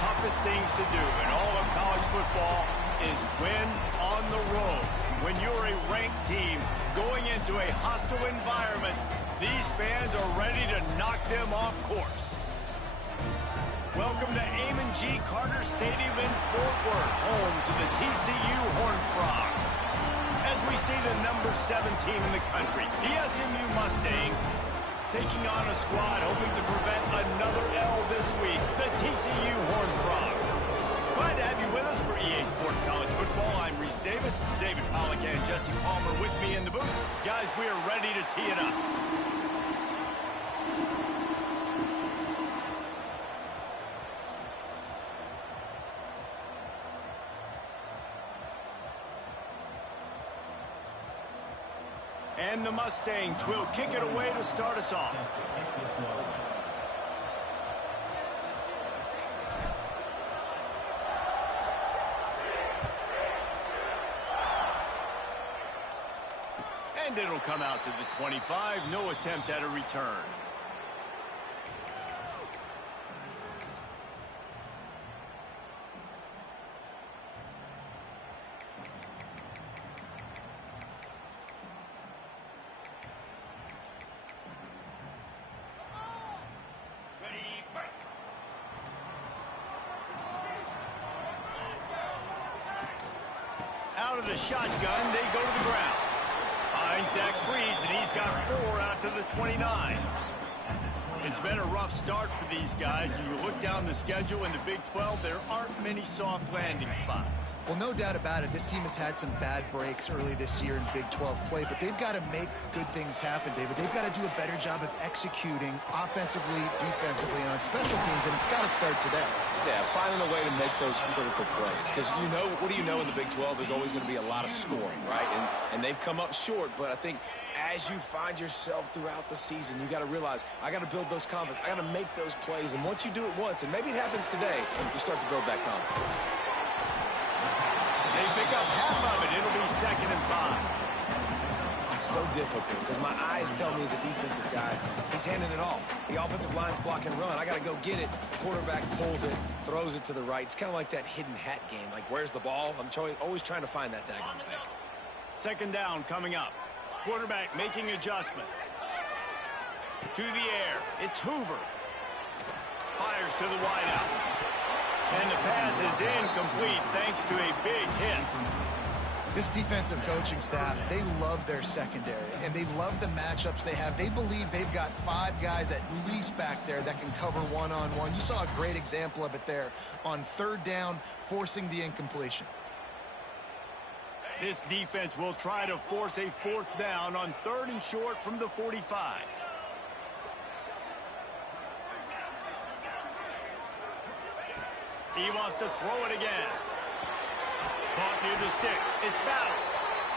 toughest things to do in all of college football is win on the road. When you're a ranked team going into a hostile environment, these fans are ready to knock them off course. Welcome to Amon G. Carter Stadium in Fort Worth, home to the TCU Horned Frogs. As we see the number 7 team in the country, the SMU Mustangs, taking on a squad hoping to prevent another L this week, the TCU Horned Frogs. Glad to have you with us for EA Sports College Football. I'm Reese Davis, David Pollack and Jesse Palmer with me in the booth. Guys, we are ready to tee it up. And the Mustangs will kick it away to start us off. And it'll come out to the 25. No attempt at a return. Out of the shotgun, they go to the ground. Finds Zach Breeze, and he's got 4 out to the 29. It's been a rough start for these guys, and you look down the schedule in the Big 12, there aren't many soft landing spots. Well, no doubt about it. This team has had some bad breaks early this year in Big 12 play, but they've got to make good things happen, David. They've got to do a better job of executing offensively, defensively, and on special teams, and it's got to start today. Yeah, finding a way to make those critical plays. Because you know, what do you know in the Big 12? There's always going to be a lot of scoring, right? And they've come up short, but I think as you find yourself throughout the season, you got to realize, I got to build those confidence. I got to make those plays. And once you do it once, and maybe it happens today, you start to build that confidence. They pick up half of it. It'll be 2nd and 5. So difficult because my eyes tell me as a defensive guy, he's handing it off. The offensive line's block and run. I got to go get it. The quarterback pulls it, throws it to the right. It's kind of like that hidden hat game. Like, where's the ball? I'm always trying to find that daggone thing. 2nd down coming up. Quarterback making adjustments. To the air. It's Hoover. Fires to the wideout. And the pass is incomplete thanks to a big hit. This defensive coaching staff, they love their secondary, and they love the matchups they have. They believe they've got 5 guys at least back there that can cover one-on-one. You saw a great example of it there on 3rd down, forcing the incompletion. This defense will try to force a 4th down on 3rd and short from the 45. He wants to throw it again. Caught near the sticks. It's Battle.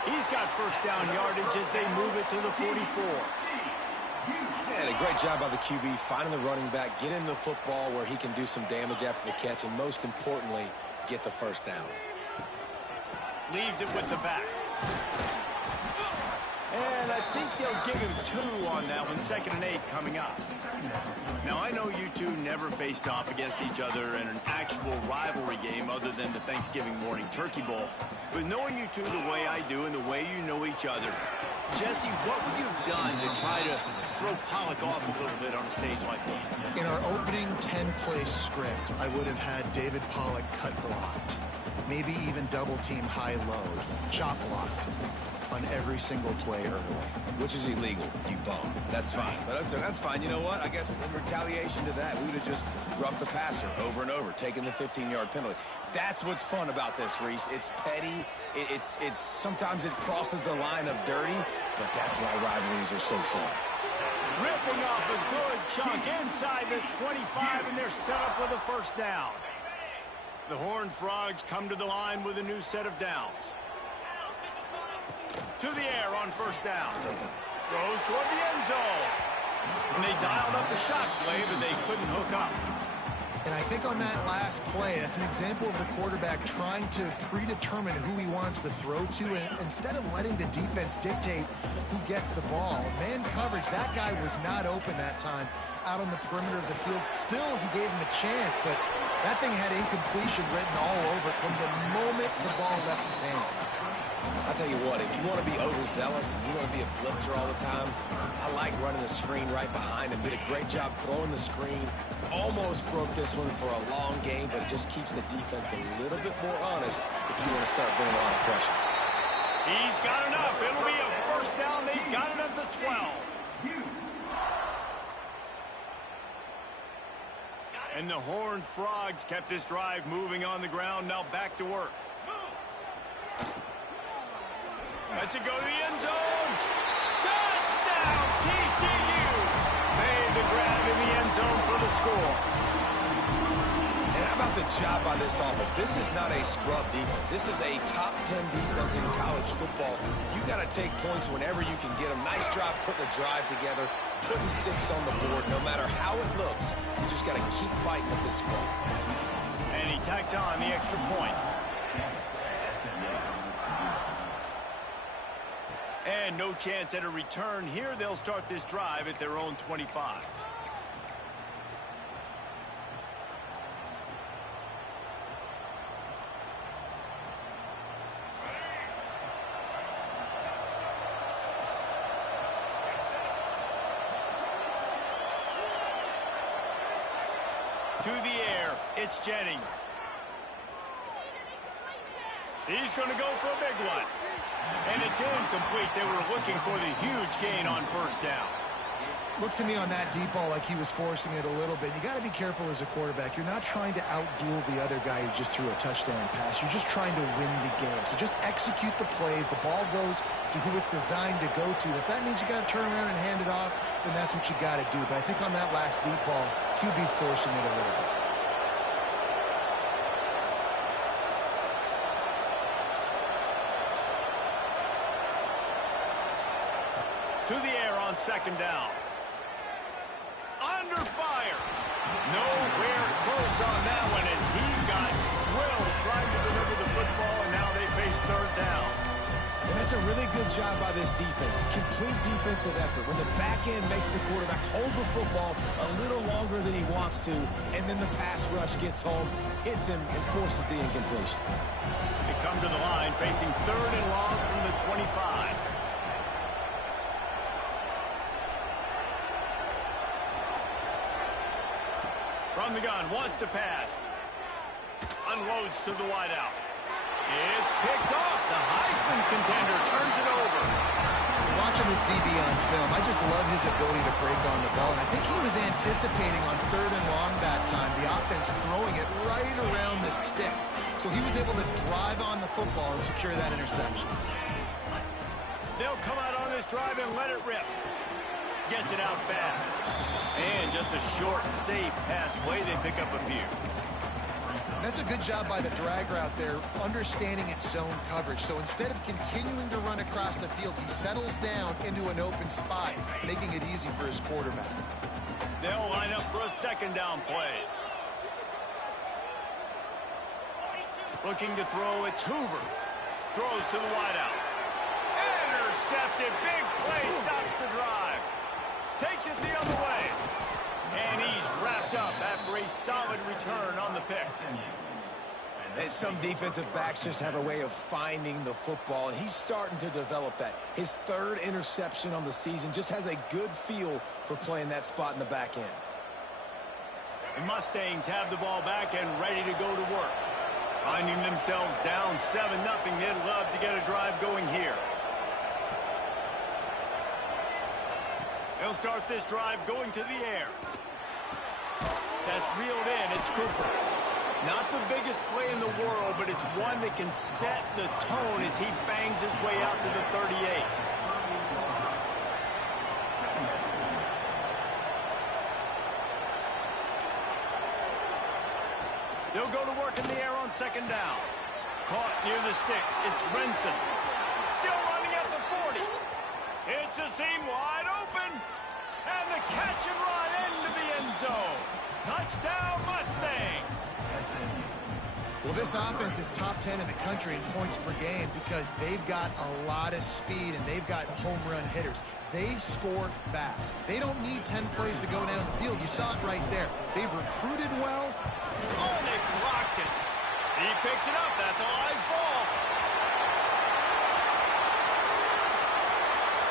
He's got 1st down yardage as they move it to the 44. Man, a great job by the QB, finding the running back, get him the football where he can do some damage after the catch, and most importantly, get the 1st down. Leaves it with the back. And I think they'll give him 2 on that one. 2nd and 8 coming up. Now, I know you two never faced off against each other in an actual rivalry game other than the Thanksgiving morning Turkey Bowl. But knowing you two the way I do and the way you know each other, Jesse, what would you have done to try to throw Pollack off a little bit on a stage like this? In our opening 10-play script, I would have had David Pollack cut blocked, maybe even double-team high-load, chop blocked on every single play early. Which is illegal, you bum. That's fine. But that's fine. You know what? I guess in retaliation to that, we would have just roughed the passer over and over, taking the 15-yard penalty. That's what's fun about this, Reese. It's petty. It's sometimes it crosses the line of dirty, but that's why rivalries are so fun. Ripping off a good chunk inside the 25, and they're set up with a 1st down. The Horned Frogs come to the line with a new set of downs. To the air on 1st down. Throws toward the end zone. And they dialed up a shot play, but they couldn't hook up. And I think on that last play, that's an example of the quarterback trying to predetermine who he wants to throw to, and instead of letting the defense dictate who gets the ball. Man coverage, that guy was not open that time out on the perimeter of the field. Still, he gave him a chance, but That thing had incompletion written all over it from the moment the ball left his hand. I'll tell you what, if you want to be overzealous and you want to be a blitzer all the time, I like running the screen right behind him. Did a great job throwing the screen. Almost broke this one for a long game, but it just keeps the defense a little bit more honest if you want to start bringing a lot of pressure. He's got enough. It'll be a first down. They've got it at the 12. And the Horned Frogs kept this drive moving on the ground. Now back to work. Let's it go to the end zone. Touchdown, TCU. Made the grab in the end zone for the score. And how about the job by this offense? This is not a scrub defense. This is a top 10 defense in college football. You got to take points whenever you can get them. Nice job putting the drive together, putting 6 on the board. No matter how it looks, you just got to keep fighting at this squad. And he tacked on the extra point. And no chance at a return here. They'll start this drive at their own 25. To the air, it's Jennings. He's going to go for a big one. And it's incomplete. They were looking for the huge gain on first down. Looks to me on that deep ball like he was forcing it a little bit. You got to be careful as a quarterback. You're not trying to outduel the other guy who just threw a touchdown pass. You're just trying to win the game. So just execute the plays. The ball goes to who it's designed to go to. If that means you got to turn around and hand it off, then that's what you got to do. But I think on that last deep ball, QB forcing it a little bit. To the air on second down. Under fire. Nowhere close on that one as he got drilled trying to deliver the football, and now they face third down. And that's a really good job by this defense. Complete defensive effort. When the back end makes the quarterback hold the football a little longer than he wants to, and then the pass rush gets home, hits him, and forces the incompletion. They come to the line facing third and long from the 25. From the gun, wants to pass. Unloads to the wideout. It's picked off. The Heisman contender turns it over. Watching this DB on film, I just love his ability to break on the ball. And I think he was anticipating on third and long that time, the offense throwing it right around the sticks. So he was able to drive on the football and secure that interception. They'll come out on this drive and let it rip. Gets it out fast. And just a short, safe pass play. They pick up a few. That's a good job by the drag route there, understanding its zone coverage. So instead of continuing to run across the field, he settles down into an open spot, making it easy for his quarterback. They'll line up for a second down play. Looking to throw, it's Hoover. Throws to the wideout. Intercepted. Big play, stops the drive. Takes it the other way. And he's wrapped up after a solid return on the pick. And some defensive backs just have a way of finding the football, and he's starting to develop that. His third interception on the season, just has a good feel for playing that spot in the back end. The Mustangs have the ball back and ready to go to work. Finding themselves down 7-0, they'd love to get a drive going here. They'll start this drive going to the air. That's reeled in. It's Cooper. Not the biggest play in the world, but it's one that can set the tone as he bangs his way out to the 38. They'll go to work in the air on second down. Caught near the sticks. It's Renson. Still running at the 40. It's a seam wide open. And the catch and run into the end zone. Touchdown, Mustangs. Well, this offense is top 10 in the country in points per game because they've got a lot of speed and they've got home run hitters. They score fast. They don't need 10 plays to go down the field. You saw it right there. They've recruited well. Oh, and they picks it up. That's a live ball.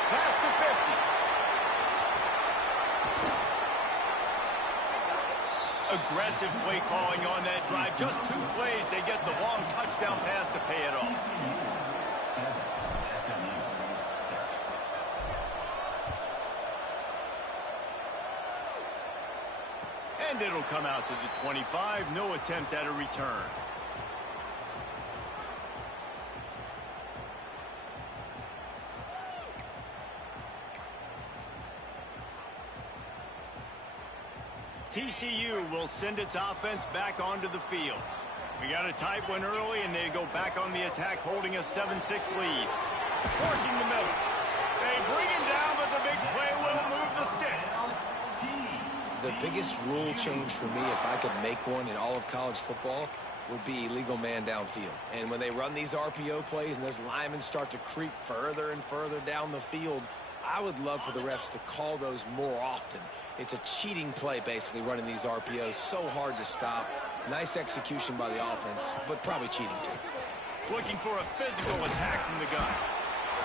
Past the 50. Aggressive play calling on that drive. Just 2 plays, they get the long touchdown pass to pay it off. And it'll come out to the 25. No attempt at a return. TCU will send its offense back onto the field. We got a tight one early, and they go back on the attack, holding a 7-6 lead. Working the middle. They bring him down, but the big play will move the sticks. The biggest rule change for me, if I could make one in all of college football, would be illegal man downfield. And when they run these RPO plays and those linemen start to creep further and further down the field, I would love for the refs to call those more often. It's a cheating play, basically, running these RPOs. So hard to stop. Nice execution by the offense, but probably cheating too. Looking for a physical attack from the gun.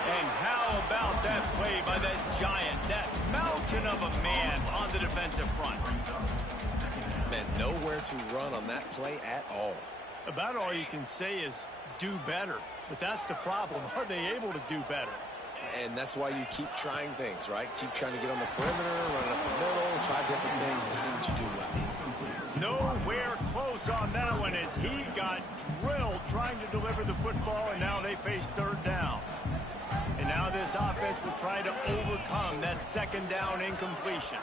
And how about that play by that giant, that mountain of a man on the defensive front? Man, nowhere to run on that play at all. About all you can say is do better. But that's the problem. Are they able to do better? And that's why you keep trying things, right? Keep trying to get on the perimeter, run up the middle, try different things to see what you do well. Nowhere close on that one as he got drilled trying to deliver the football, and now they face third down. And now this offense will try to overcome that second down incompletion.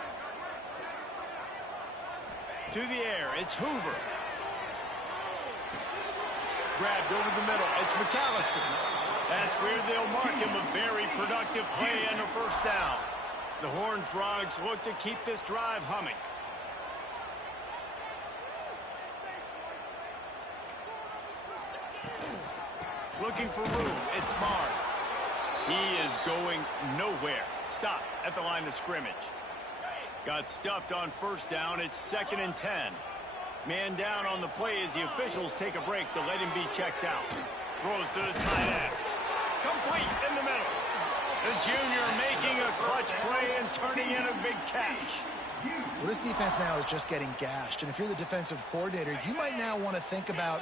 To the air, it's Hoover. Grabbed over the middle, it's McAllister. That's where they'll mark him. A very productive play and a first down. The Horned Frogs look to keep this drive humming. Looking for room. It's Mars. He is going nowhere. Stop at the line of scrimmage. Got stuffed on first down. It's 2nd and 10. Man down on the play as the officials take a break to let him be checked out. Throws to the tight end. Complete in the middle. The junior making a clutch play and turning in a big catch. Well, this defense now is just getting gashed. And if you're the defensive coordinator, you might now want to think about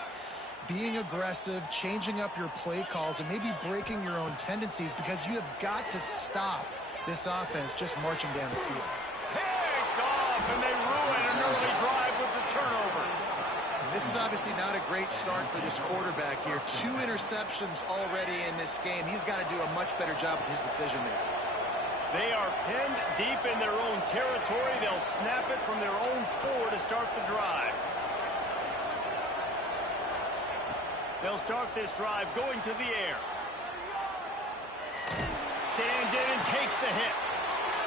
being aggressive, changing up your play calls, and maybe breaking your own tendencies, because you have got to stop this offense just marching down the field. Picked off, and they ruin an early drive with the turnover. This is obviously not a great start for this quarterback here. 2 interceptions already in this game. He's got to do a much better job with his decision-making. They are pinned deep in their own territory. They'll snap it from their own 4 to start the drive. They'll start this drive going to the air. Stands in and takes the hit.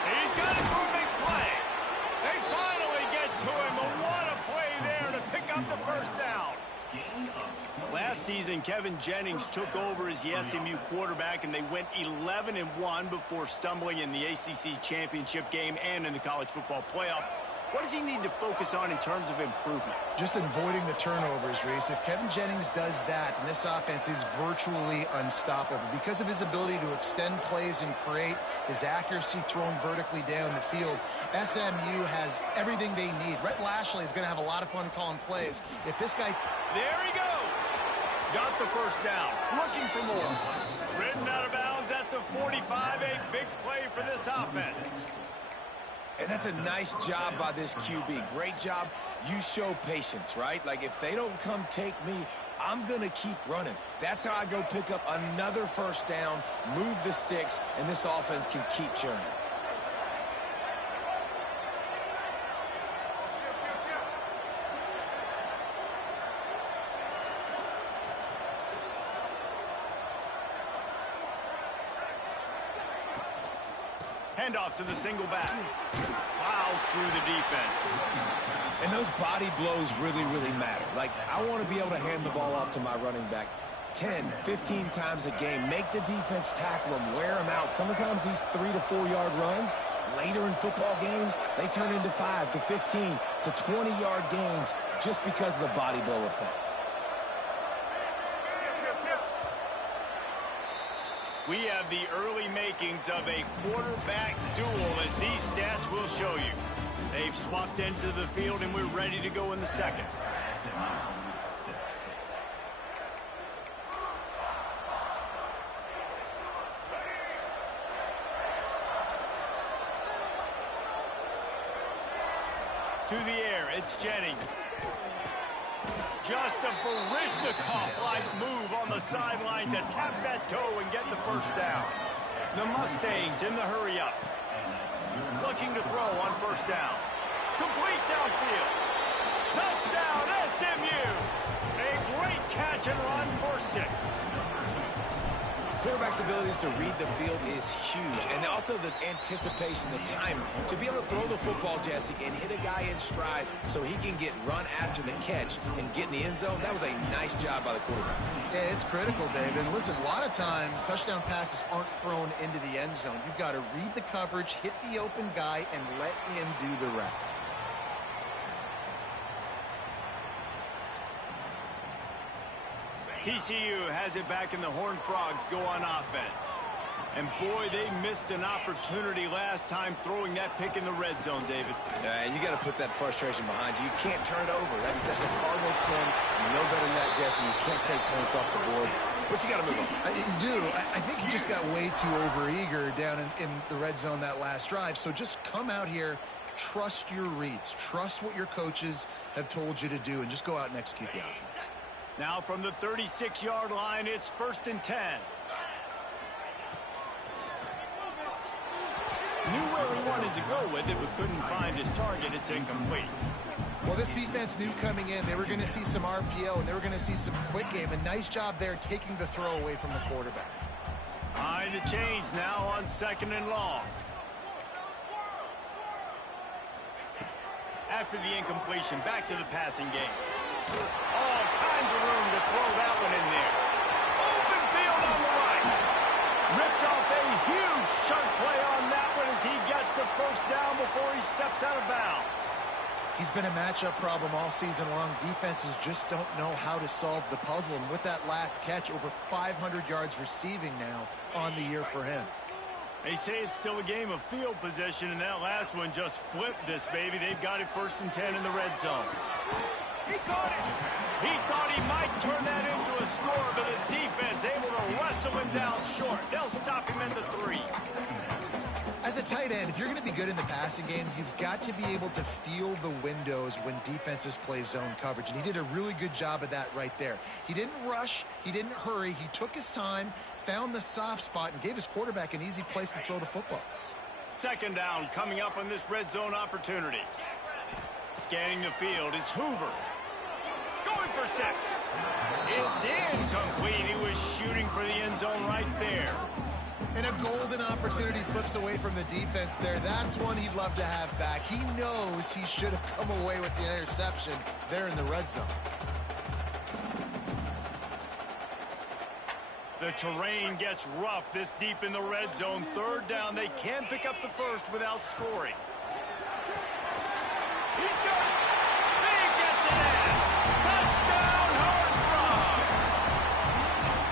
He's got it for a big play. They finally get to him. But what a play there to pick up the first down. Last season, Kevin Jennings took over as the SMU quarterback, and they went 11-1 before stumbling in the ACC championship game and in the college football playoff. What does he need to focus on in terms of improvement? Just avoiding the turnovers, Reese. If Kevin Jennings does that, and this offense is virtually unstoppable because of his ability to extend plays and create, his accuracy throwing vertically down the field, SMU has everything they need. Rhett Lashley is going to have a lot of fun calling plays. If this guy... There he goes. Got the first down. Looking for more. Ridden out of bounds at the 45. A big play for this offense. And that's a nice job by this QB. Great job. You show patience, right? Like, if they don't come take me, I'm going to keep running. That's how I go pick up another first down, move the sticks, and this offense can keep churning. Handoff to the single back. Plows through the defense. And those body blows really, really matter. Like, I want to be able to hand the ball off to my running back 10, 15 times a game. Make the defense tackle them, wear them out. Sometimes these 3 to 4 yard runs, later in football games, they turn into 5 to 15 to 20 yard gains just because of the body blow effect. We have the early makings of a quarterback duel, as these stats will show you. They've swapped ends of the field, and we're ready to go in the second. To the air, it's Jennings. Just a Baryshnikov-like move on the sideline to tap that toe and get the first down. The Mustangs in the hurry-up. Looking to throw on first down. Complete downfield. Touchdown, SMU! A great catch and run for 6. Quarterback's abilities to read the field is huge, and also the anticipation, the time to be able to throw the football, Jesse, and hit a guy in stride so he can get run after the catch and get in the end zone. That was a nice job by the quarterback. Yeah, it's critical, David. And listen, a lot of times touchdown passes aren't thrown into the end zone. You've got to read the coverage, hit the open guy, and let him do the rest. TCU has it back, and the Horned Frogs go on offense. And boy, they missed an opportunity last time throwing that pick in the red zone, David. And you got to put that frustration behind you. You can't turn it over. That's a cardinal sin. You know better than that, Jesse. You can't take points off the board. But you got to move on. You do. I think he just got way too overeager down in the red zone that last drive. So just come out here, trust your reads, trust what your coaches have told you to do, and just go out and execute the offense. Now from the 36-yard line, it's 1st and 10. Knew where he wanted to go with it, but couldn't find his target. It's incomplete. Well, this defense knew coming in they were going to see some RPO, and they were going to see some quick game. A nice job there taking the throw away from the quarterback. Behind the chains now on 2nd and long. After the incompletion, back to the passing game. All kinds of room to throw that one in there. Open field on the right. Ripped off a huge chunk play on that one as he gets the first down before he steps out of bounds. He's been a matchup problem all season long. Defenses just don't know how to solve the puzzle. And with that last catch, over 500 yards receiving now on the year for him. They say it's still a game of field position, and that last one just flipped this baby. They've got it 1st and 10 in the red zone. He caught it. He thought he might turn that into a score, but the defense able to wrestle him down short. They'll stop him at the 3. As a tight end, if you're going to be good in the passing game, you've got to be able to feel the windows when defenses play zone coverage. And he did a really good job of that right there. He didn't rush. He didn't hurry. He took his time, found the soft spot, and gave his quarterback an easy place to throw the football. 2nd down coming up on this red zone opportunity. Scanning the field, it's Hoover. Going for 6. It's incomplete. He was shooting for the end zone right there. And a golden opportunity slips away from the defense there. That's one he'd love to have back. He knows he should have come away with the interception there in the red zone. The terrain gets rough this deep in the red zone. 3rd down. They can pick up the first without scoring. He's got it. He gets it in. Touchdown, Horned Frogs.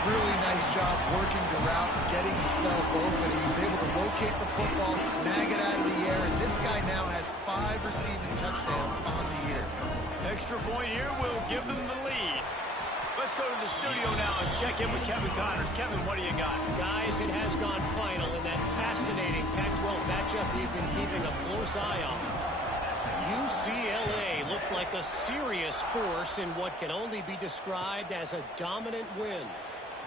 Really nice job working the route and getting himself open. He was able to locate the football, snag it out of the air, and this guy now has 5 receiving touchdowns on the year. Extra point here will give them the lead. Let's go to the studio now and check in with Kevin Connors. Kevin, what do you got? Guys, it has gone final in that fascinating Pac-12 matchup we've been keeping a close eye on. UCLA looked like a serious force in what can only be described as a dominant win.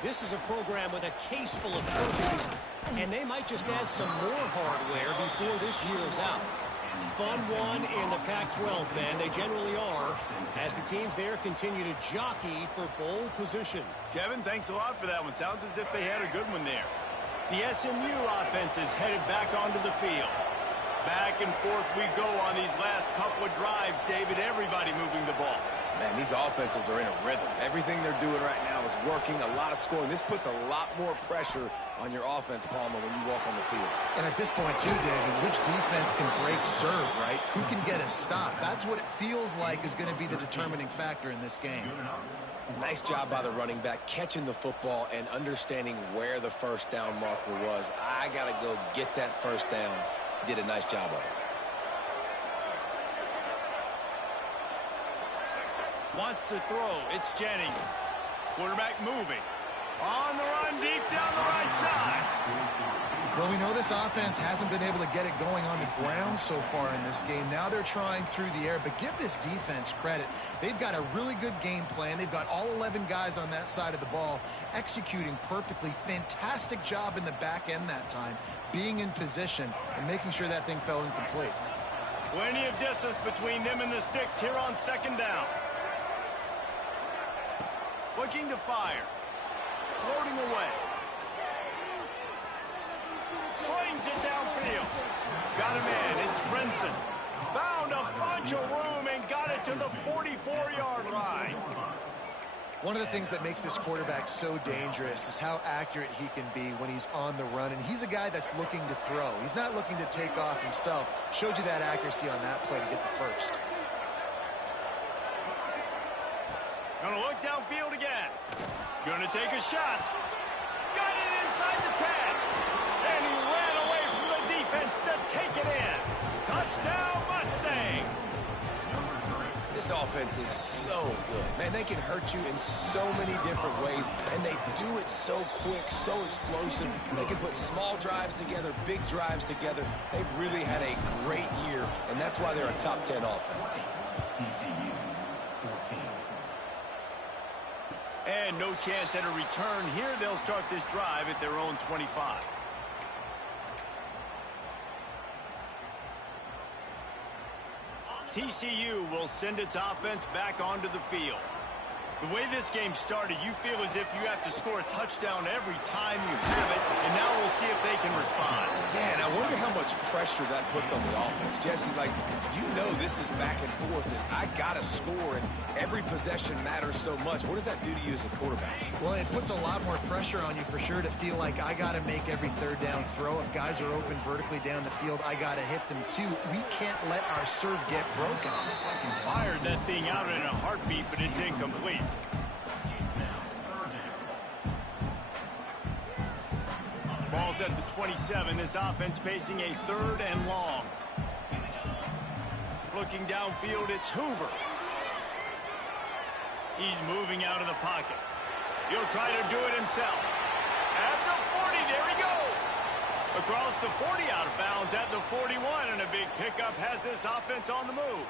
This is a program with a case full of trophies, and they might just add some more hardware before this year is out. Fun one in the Pac-12, man. They generally are, as the teams there continue to jockey for bowl position. Kevin, thanks a lot for that one. Sounds as if they had a good one there. The SMU offense is headed back onto the field. Back and forth we go on these last couple of drives, David. Everybody moving the ball. Man, these offenses are in a rhythm. Everything they're doing right now is working, a lot of scoring. This puts a lot more pressure on your offense, Palmer, when you walk on the field. And at this point, too, David, which defense can break serve, right? Who can get a stop? That's what it feels like is going to be the determining factor in this game. Nice job by the running back, catching the football and understanding where the first down marker was. I got to go get that first down. He did a nice job of it. Wants to throw. It's Jennings. Quarterback moving. On the run, deep down the right side. Well, we know this offense hasn't been able to get it going on the ground so far in this game. Now they're trying through the air, but give this defense credit. They've got a really good game plan. They've got all 11 guys on that side of the ball executing perfectly. Fantastic job in the back end that time, being in position and making sure that thing fell incomplete. Plenty of distance between them and the sticks here on second down. Looking to fire. Floating away. Slings it downfield. Got a man. It's Brinson. Found a bunch of room and got it to the 44-yard line. One of the things that makes this quarterback so dangerous is how accurate he can be when he's on the run. And he's a guy that's looking to throw. He's not looking to take off himself. Showed you that accuracy on that play to get the first. Gonna look downfield again. Gonna take a shot. Got it inside the 10. And he ran away from the defense to take it in. Touchdown, Mustangs. This offense is so good. Man, they can hurt you in so many different ways, and they do it so quick, so explosive. They can put small drives together, big drives together. They've really had a great year, and that's why they're a top 10 offense. And no chance at a return here. They'll start this drive at their own 25. TCU will send its offense back onto the field. The way this game started, you feel as if you have to score a touchdown every time you have it, and now we'll see if they can respond. Yeah, and I wonder how much pressure that puts on the offense. Jesse, like, you know this is back and forth, and I got to score, and every possession matters so much. What does that do to you as a quarterback? Well, it puts a lot more pressure on you for sure to feel like I got to make every third down throw. If guys are open vertically down the field, I got to hit them too. We can't let our serve get broken. Fired that thing out in a heartbeat, but it's incomplete. Ball's at the 27. This offense facing a third and long. Looking downfield, it's Hoover. He's moving out of the pocket. He'll try to do it himself. At the 40, there he goes. Across the 40, out of bounds at the 41, and a big pickup has this offense on the move.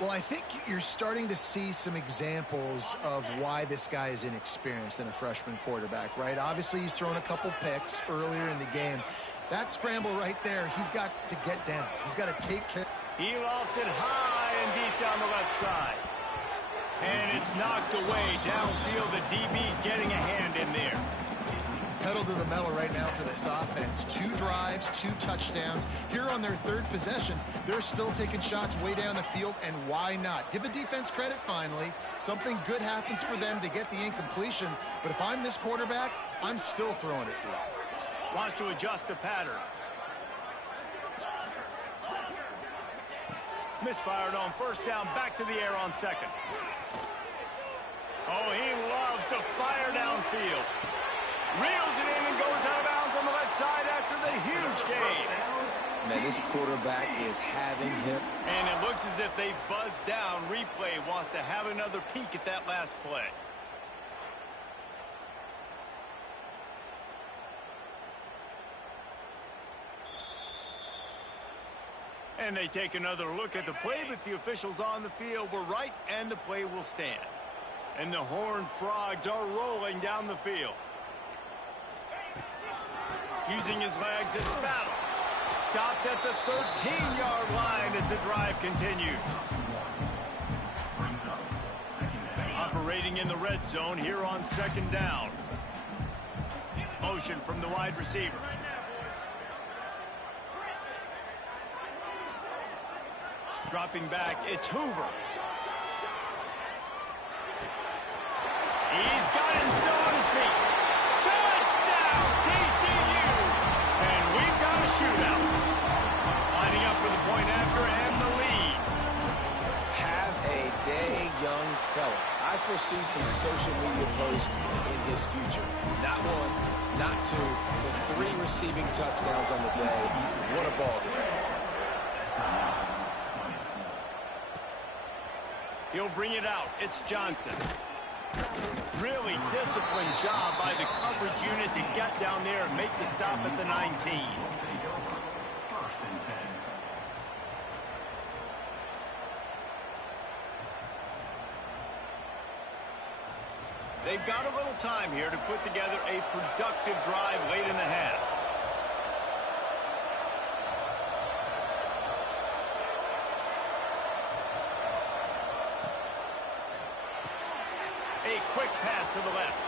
Well, I think you're starting to see some examples of why this guy is inexperienced in a freshman quarterback, right? Obviously, he's thrown a couple picks earlier in the game. That scramble right there, he's got to get down. He's got to take care. He lofts it high and deep down the left side. And it's knocked away downfield. The DB getting a hand in there. Pedal to the metal right now for this offense. 2 drives, 2 touchdowns. Here on their third possession, they're still taking shots way down the field, and why not? Give the defense credit finally. Something good happens for them to get the incompletion, but if I'm this quarterback, I'm still throwing it deep. Wants to adjust the pattern. Misfired on first down, back to the air on second. Oh, he loves to fire downfield. Reels it in and goes out of bounds on the left side after the huge gain. Man, this quarterback is having him. And it looks as if they've buzzed down. Replay wants to have another peek at that last play. And they take another look at the play, but the officials on the field were right, and the play will stand. And the Horned Frogs are rolling down the field. Using his legs, it's Battle. Stopped at the 13-yard line as the drive continues. Operating in the red zone here on second down. Motion from the wide receiver. Dropping back, it's Hoover. He's got him still on his feet. Touchdown, TCU! And we've got a shootout. Lining up for the point after and the lead. Have a day, young fella. I foresee some social media posts in his future. Not one, not two, but 3 receiving touchdowns on the day. What a ball game. He'll bring it out. It's Johnson. Really disciplined job by the coverage unit to get down there and make the stop at the 19. They've got a little time here to put together a productive drive late in the half. A quick pass to the left.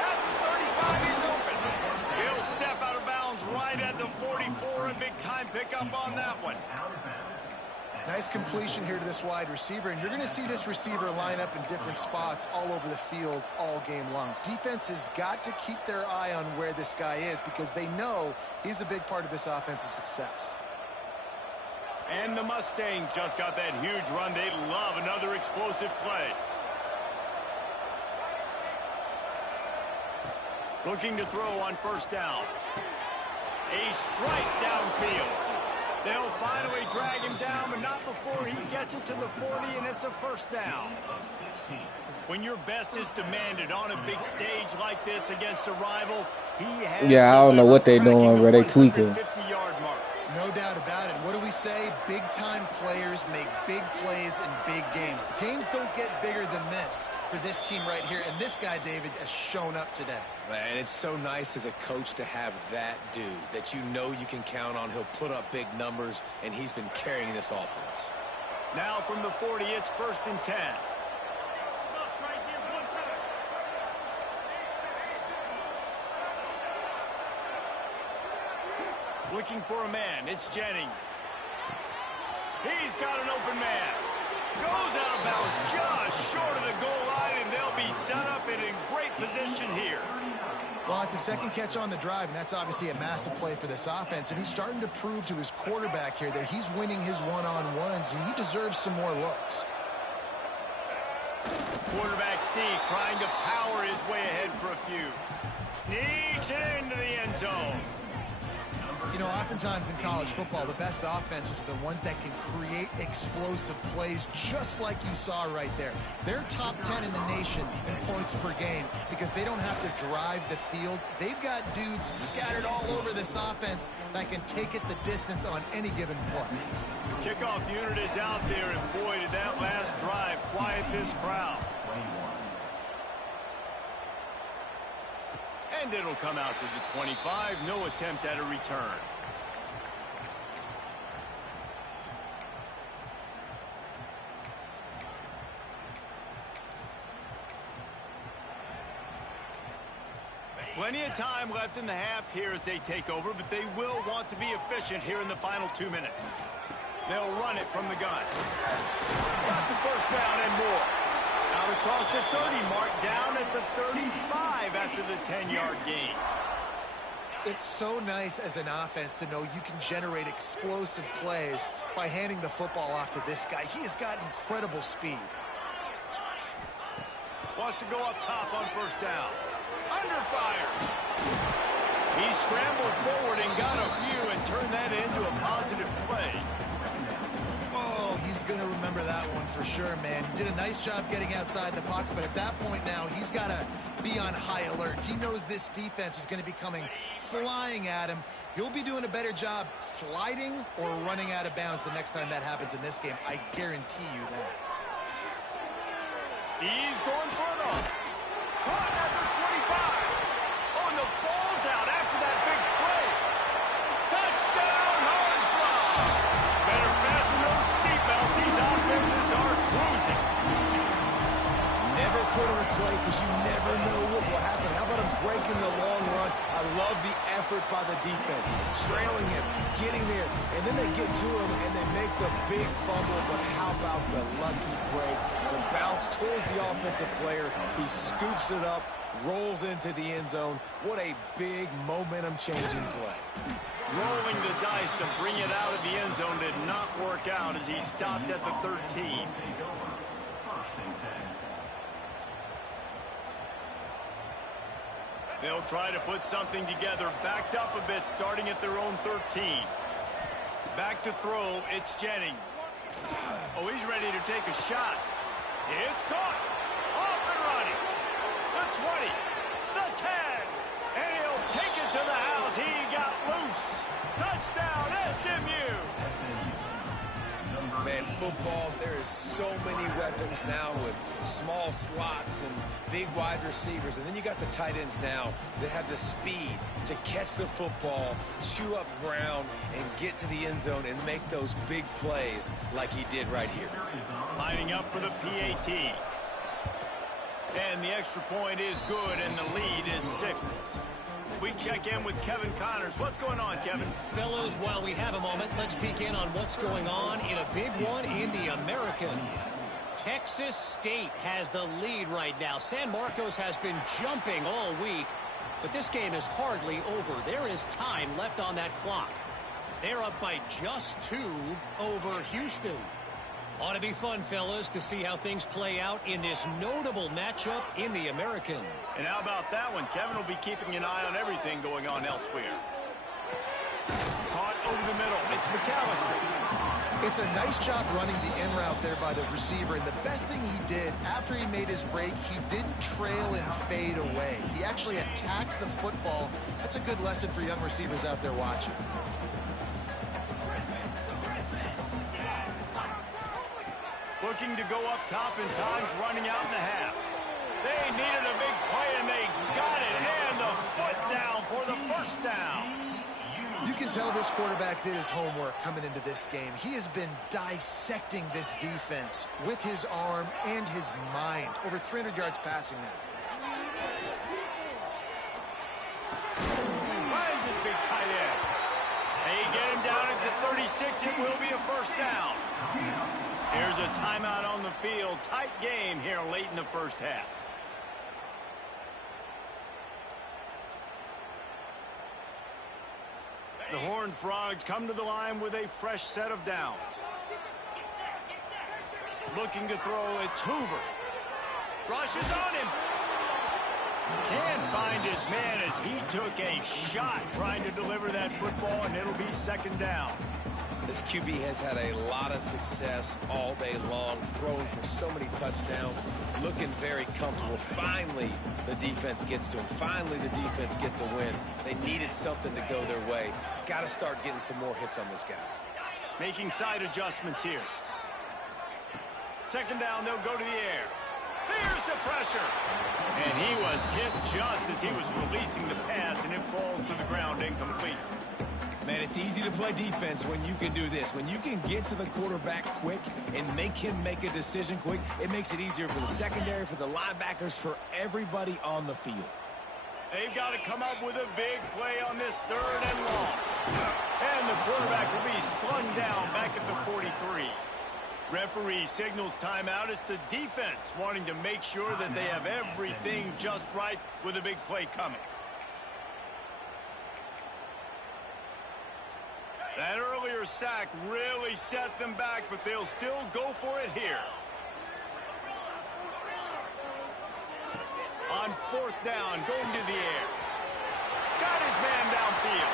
At the 35, he's open. He'll step out of bounds right at the 44. A big time pickup on that one. Nice completion here to this wide receiver, and you're going to see this receiver line up in different spots all over the field all game long. Defense has got to keep their eye on where this guy is because they know he's a big part of this offense's success. And the Mustangs just got that huge run. They love another explosive play. Looking to throw on first down. A strike downfield. They'll finally drag him down, but not before he gets it to the 40, and it's a first down. When your best is demanded on a big stage like this against a rival, he has... Yeah, I don't know what they're doing, bro. They tweaking. 50-yard mark. No doubt about it. What do we say? Big-time players make big plays in big games. The games don't get bigger than this for this team right here, and this guy, David, has shown up today. Man, it's so nice as a coach to have that dude that you know you can count on. He'll put up big numbers, and he's been carrying this offense. Now from the 40, it's 1st and 10. Looking for a man. It's Jennings. He's got an open man. Goes out of bounds just short of the goal line, and they'll be set up in great position here. Well, it's a second catch on the drive, and that's obviously a massive play for this offense. And he's starting to prove to his quarterback here that he's winning his one-on-ones, and he deserves some more looks. Quarterback Steve trying to power his way ahead for a few. Sneaks it into the end zone. You know, oftentimes in college football, the best offenses are the ones that can create explosive plays just like you saw right there. They're top 10 in the nation in points per game because they don't have to drive the field. They've got dudes scattered all over this offense that can take it the distance on any given play. The kickoff unit is out there, and boy, did that last drive quiet this crowd. And it'll come out to the 25. No attempt at a return. Plenty of time left in the half here as they take over, but they will want to be efficient here in the final 2 minutes. They'll run it from the gun. Got the first down and more. Out across the 30 mark, down at the 35 after the 10-yard gain. It's so nice as an offense to know you can generate explosive plays by handing the football off to this guy. He has got incredible speed. Wants to go up top on first down. Under fire. He scrambled forward and got a few and turned that into a positive play. Oh, he's going to remember that one for sure, man. He did a nice job getting outside the pocket, but at that point now, he's got to be on high alert. He knows this defense is going to be coming flying at him. He'll be doing a better job sliding or running out of bounds the next time that happens in this game. I guarantee you that. He's going for it all. Caught at the 25. Oh, and the ball's out after that big play. Touchdown, Horned Frogs. Better fasten those seatbelts. These offenses are cruising. Never quit on a play because you never know what will happen. How about him breaking the long run? I love the effort by the defense. Trailing him, getting there, and then they get to him and they make the big fumble. But how about the lucky break? The bounce towards the offensive player. He scoops it up, rolls into the end zone. What a big momentum-changing play. Rolling the dice to bring it out of the end zone did not work out as he stopped at the 13. They'll try to put something together, backed up a bit, starting at their own 13. Back to throw, it's Jennings. Oh, he's ready to take a shot. It's caught. Off and running. The 20. The 10. And he'll take it to the house. He got loose. Touchdown, SMU. Man, football, there is so many weapons now with small slots and big wide receivers. And then you got the tight ends now that have the speed to catch the football, chew up ground, and get to the end zone and make those big plays like he did right here. Lining up for the PAT. And the extra point is good, and the lead is 6. We check in with Kevin Connors. What's going on, Kevin? Fellas, while we have a moment, let's peek in on what's going on in a big one in the American. Texas State has the lead right now. San Marcos has been jumping all week, but this game is hardly over. There is time left on that clock. They're up by just 2 over Houston. Ought to be fun, fellas, to see how things play out in this notable matchup in the American. And how about that one? Kevin will be keeping an eye on everything going on elsewhere. Caught over the middle. It's McAllister. It's a nice job running the in route there by the receiver. And the best thing he did after he made his break, he didn't trail and fade away. He actually attacked the football. That's a good lesson for young receivers out there watching. Looking to go up top in times, running out in the half. They needed a big play, and they got it. And the foot down for the first down. You can tell this quarterback did his homework coming into this game. He has been dissecting this defense with his arm and his mind. Over 300 yards passing now. Finds his big tight end. They get him down at the 36. It will be a first down. Here's a timeout on the field. Tight game here late in the first half. The Horned Frogs come to the line with a fresh set of downs. Looking to throw, it's Hoover. Rushes on him. Can't find his man as he took a shot trying to deliver that football, and it'll be second down. This QB has had a lot of success all day long, throwing for so many touchdowns, looking very comfortable. Finally, the defense gets to him. Finally, the defense gets a win. They needed something to go their way. Got to start getting some more hits on this guy. Making side adjustments here. Second down, they'll go to the air. Here's the pressure. And he was hit just as he was releasing the pass, and it falls to the ground incomplete. Man, it's easy to play defense when you can do this. When you can get to the quarterback quick and make him make a decision quick, it makes it easier for the secondary, for the linebackers, for everybody on the field. They've got to come up with a big play on this third and long. And the quarterback will be slung down back at the 43. Referee signals timeout. It's the defense wanting to make sure that they have everything just right with a big play coming. That earlier sack really set them back, but they'll still go for it here. On fourth down, going to the air. Got his man downfield.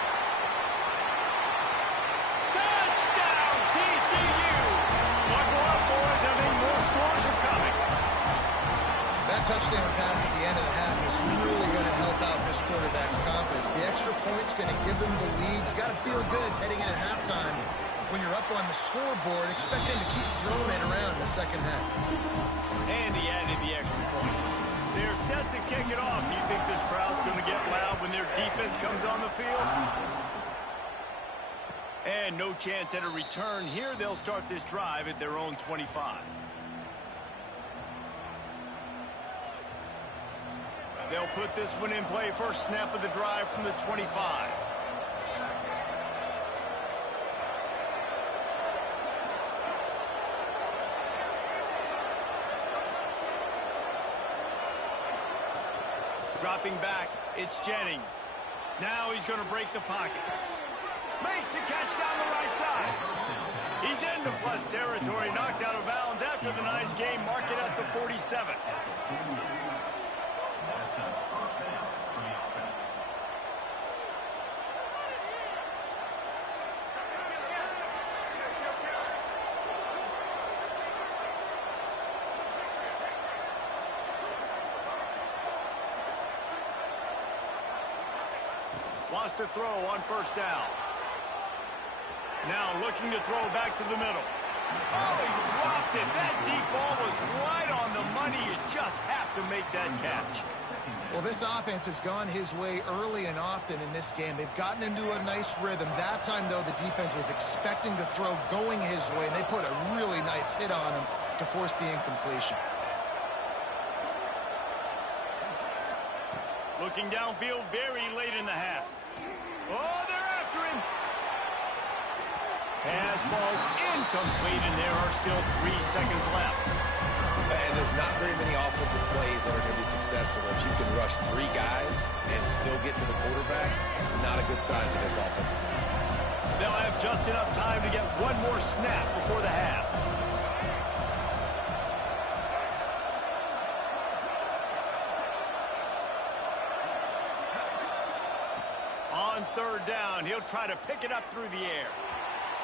Touchdown, TCU! Buckle up, boys. I think more scores are coming. That touchdown pass at the end of the half is really going to help out this quarterback's confidence. The extra point's going to give them the lead. You got to feel good heading in at halftime. When you're up on the scoreboard, expect them to keep throwing it around in the second half. And he added the extra point. They're set to kick it off. You think this crowd's going to get loud when their defense comes on the field? And no chance at a return here. They'll start this drive at their own 25. They'll put this one in play. First snap of the drive from the 25. Dropping back, it's Jennings. Now he's going to break the pocket. Makes the catch down the right side. He's into plus territory, knocked out of bounds after the nice game. Mark it at the 47. Wants to throw on first down. Now looking to throw back to the middle. Oh, he dropped it. That deep ball was right on the money. You just have to make that catch. Well, this offense has gone his way early and often in this game. They've gotten into a nice rhythm. That time, though, the defense was expecting the throw going his way, and they put a really nice hit on him to force the incompletion. Looking downfield very late in the half. Oh, they're after him. Pass falls incomplete, and there are still 3 seconds left. And there's not very many offensive plays that are going to be successful. If you can rush 3 guys and still get to the quarterback, it's not a good sign for this offensive line. They'll have just enough time to get one more snap before the half. On third down, he'll try to pick it up through the air.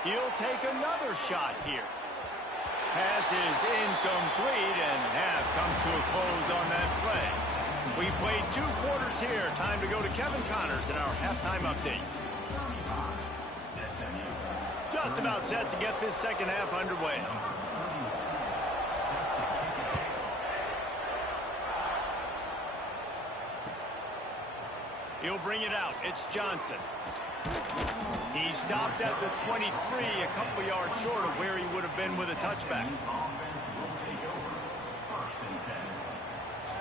He'll take another shot here. Pass is incomplete, and half comes to a close on that play. We played 2 quarters here. Time to go to Kevin Connors in our halftime update. Just about set to get this second half underway. He'll bring it out. It's Johnson. He stopped at the 23, a couple yards short of where he would have been with a touchback.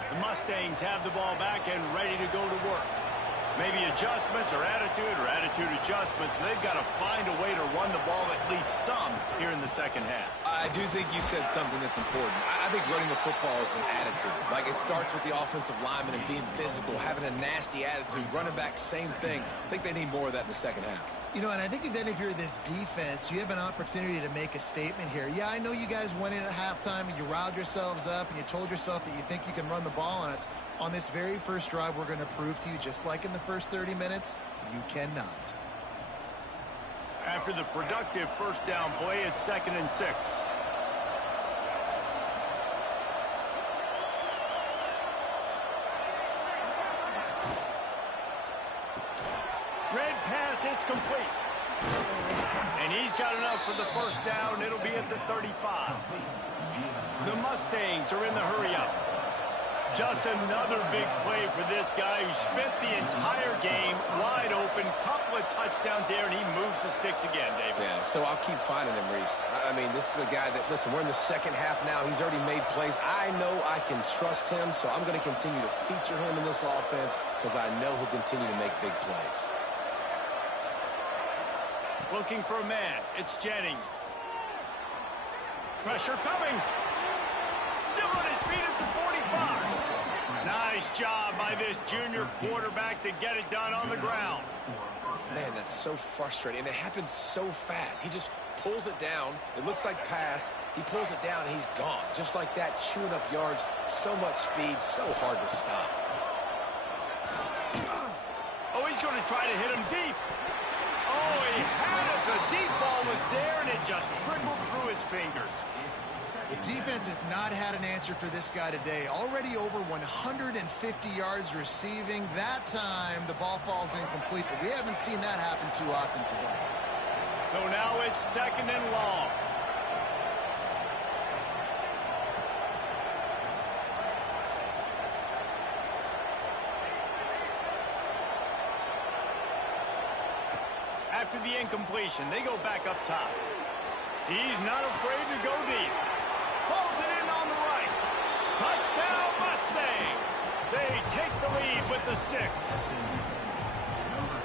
The Mustangs have the ball back and ready to go to work. Maybe adjustments or attitude adjustments, but they've got to find a way to run the ball at least some here in the second half. I do think you said something that's important. I think running the football is an attitude. Like, it starts with the offensive lineman and being physical, having a nasty attitude. Running back, same thing. I think they need more of that in the second half. You know, and I think then if you're this defense, you have an opportunity to make a statement here. Yeah, I know you guys went in at halftime and you riled yourselves up and you told yourself that you think you can run the ball on us. On this very first drive, we're going to prove to you, just like in the first 30 minutes, you cannot. After the productive first down play, it's 2nd and 6. Red pass hits complete. And he's got enough for the first down. It'll be at the 35. The Mustangs are in the hurry-up. Just another big play for this guy who spent the entire game wide open. Couple of touchdowns there, and he moves the sticks again, David. Yeah, so I'll keep finding him, Reese. I mean, this is a guy that, listen, we're in the second half now. He's already made plays. I know I can trust him, so I'm going to continue to feature him in this offense because I know he'll continue to make big plays. Looking for a man. It's Jennings. Pressure coming. Still on his feet at the 45. Nice job by this junior quarterback to get it done on the ground. Man, that's so frustrating. And it happens so fast. He just pulls it down. It looks like pass. He pulls it down, and he's gone. Just like that, chewing up yards. So much speed, so hard to stop. Oh, he's going to try to hit him deep. Oh, he had it. The deep ball was there, and it just trickled through his fingers. The defense has not had an answer for this guy today. Already over 150 yards receiving. That time, the ball falls incomplete, but we haven't seen that happen too often today. So now it's 2nd and long. After the incompletion, they go back up top. He's not afraid to go deep. Pulls it in on the right. Touchdown, Mustangs. They take the lead with the 6.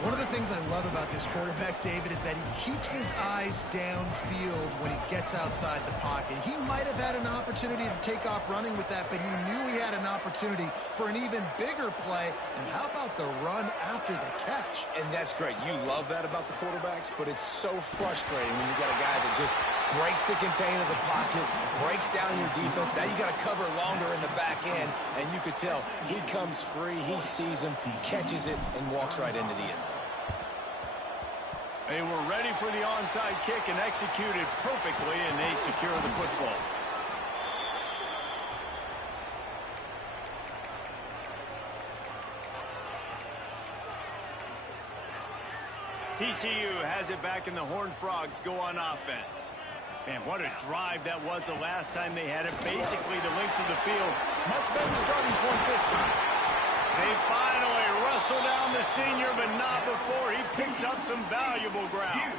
One of the things I love about this quarterback, David, is that he keeps his eyes downfield when he gets outside the pocket. He might have had an opportunity to take off running with that, but he knew he had an opportunity for an even bigger play. And how about the run after the catch? And that's great. You love that about the quarterbacks, but it's so frustrating when you got a guy that just breaks the contain of the pocket, breaks down your defense. Now you got to cover longer in the back end, and you could tell he comes free, he sees him, catches it, and walks right into the end zone. They were ready for the onside kick and executed perfectly, and they secure the football. TCU has it back, and the Horned Frogs go on offense. Man, what a drive that was the last time they had it. Basically the length of the field. Much better starting point this time. They finally wrestle down the senior, but not before he picks up some valuable ground.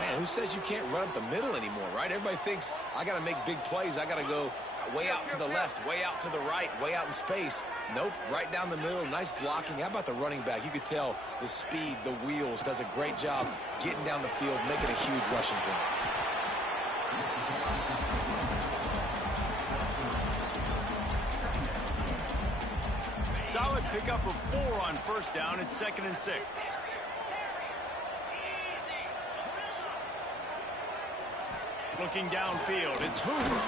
Man, who says you can't run up the middle anymore, right? Everybody thinks, I got to make big plays. I got to go way out to the left, way out to the right, way out in space. Nope, right down the middle. Nice blocking. How about the running back? You could tell the speed, the wheels, does a great job getting down the field, making a huge rushing play. Solid pickup of 4 on first down. It's 2nd and 6. Looking downfield, it's Hoover.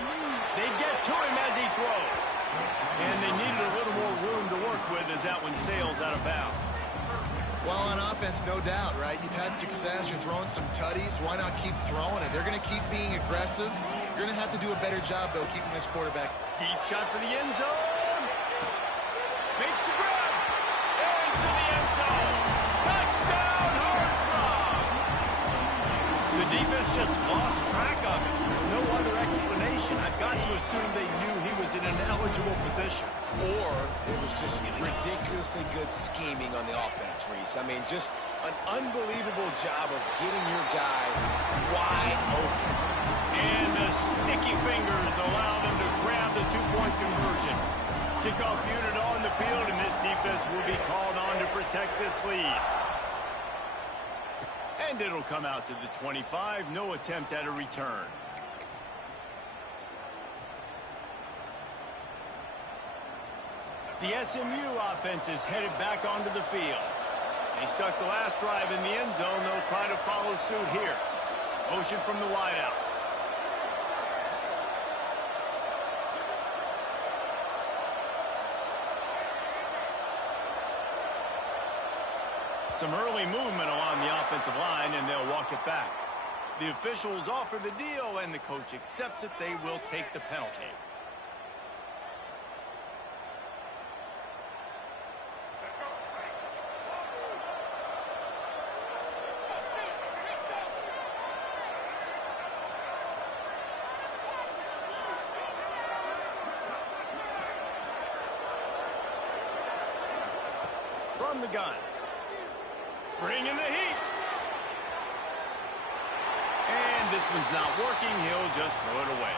They get to him as he throws. And they needed a little more room to work with as that one sails out of bounds. Well, on offense, no doubt, right? You've had success. You're throwing some tutties. Why not keep throwing it? They're going to keep being aggressive. You're going to have to do a better job, though, keeping this quarterback. Deep shot for the end zone. Makes the grab. Into the end zone. Touchdown, Horned Frogs. The defense just lost track of it. There's no other explanation. I've got to assume they knew he was in an eligible position. Or it was just ridiculously good scheming on the offense, Reese. I mean, just an unbelievable job of getting your guy wide open. And the sticky fingers allow them to grab the 2-point conversion. Kickoff unit on the field, and this defense will be called on to protect this lead. And it'll come out to the 25. No attempt at a return. The SMU offense is headed back onto the field. They stuck the last drive in the end zone. They'll try to follow suit here. Motion from the wideout. Some early movement along the offensive line, and they'll walk it back. The officials offer the deal, and the coach accepts it. They will take the penalty. From the gun. Bringing the heat. And this one's not working. He'll just throw it away.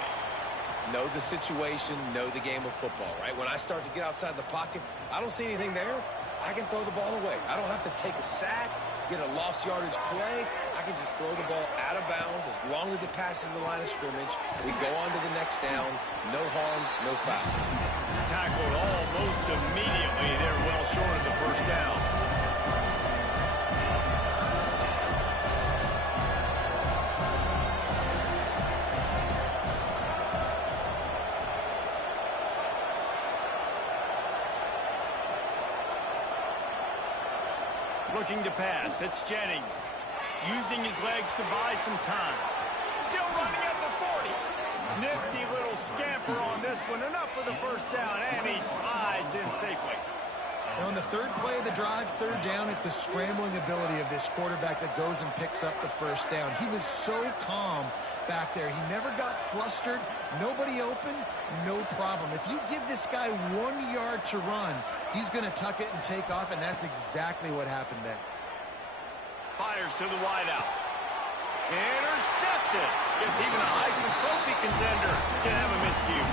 Know the situation, know the game of football, right? When I start to get outside the pocket, I don't see anything there. I can throw the ball away. I don't have to take a sack, get a lost yardage play. I can just throw the ball out of bounds as long as it passes the line of scrimmage. We go on to the next down. No harm, no foul. Tackled almost immediately. They're well short of the first down. Looking to pass. It's Jennings. Using his legs to buy some time. Still running at the 40. Nifty little scamper on this one. Enough for the first down. And he slides in safely. And on the third play of the drive, third down, it's the scrambling ability of this quarterback that goes and picks up the first down. He was so calm back there. He never got flustered. Nobody open, no problem. If you give this guy 1 yard to run, he's going to tuck it and take off, and that's exactly what happened there. Fires to the wideout. Intercepted. Guess even a Heisman Trophy contender can have a miscue.